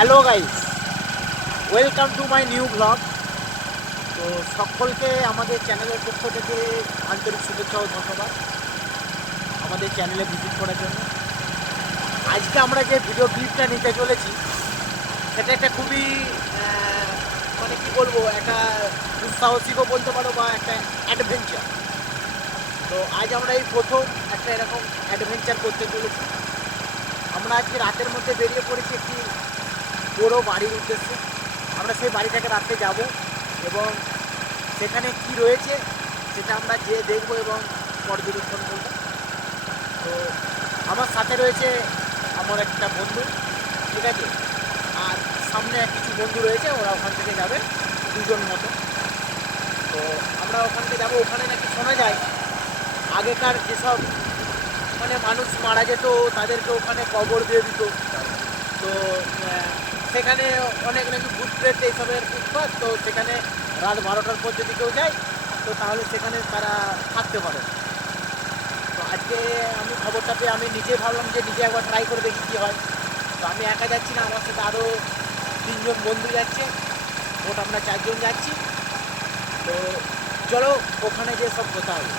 Hello guys, welcome to my new blog. তো সকলকে আমাদের চ্যানেলের পক্ষ থেকে আন্তরিক শুভেচ্ছা ও ধন্যবাদ আমাদের চ্যানেলে ভিজিট করার জন্য। আজকে আমরা যে ভিডিও ক্লিপটা নিতে চলেছি সেটা একটা খুবই মানে কি বলবো, একটা দুঃসাহসিকও বলতে পারো বা একটা অ্যাডভেঞ্চার। তো আজ আমরা এই প্রথম একটা এরকম অ্যাডভেঞ্চার করতে চলেছি। আমরা আজকে রাতের মধ্যে বেরিয়ে পড়েছি একটি বড় বাড়ির উদ্দেশ্যে। আমরা সেই বাড়িটাকে রাতে যাব এবং সেখানে কি রয়েছে সেটা আমরা যেয়ে দেখবো এবং পর্যবেক্ষণ করব। তো আমার সাথে রয়েছে আমার একটা বন্ধু, ঠিক আছে, আর সামনে কিছু বন্ধু রয়েছে, ওরা ওখান থেকে যাবে দুজন মতো। তো আমরা ওখানকে যাব। ওখানে নাকি শোনা যায় আগেকার যেসব মানে মানুষ মারা যেত তাদেরকে ওখানে কবর দিয়ে দিত। তো সেখানে অনেক নাকি ভূত প্রেত এইসবের উৎপাত। তো সেখানে রাত 12টার পর যদি কেউ যায় তো তাহলে সেখানে তারা থাকতে পারে। তো আজকে আমি খবরটা পেয়ে আমি নিজে ভাবলাম যে নিজে একবার ট্রাই করে দেখি কী হয়। তো আমি একা যাচ্ছি না, আমার সাথে আরও 3জন বন্ধু যাচ্ছে, মোট আমরা 4জন যাচ্ছি। তো চলো ওখানে গিয়ে সব কথা হবে।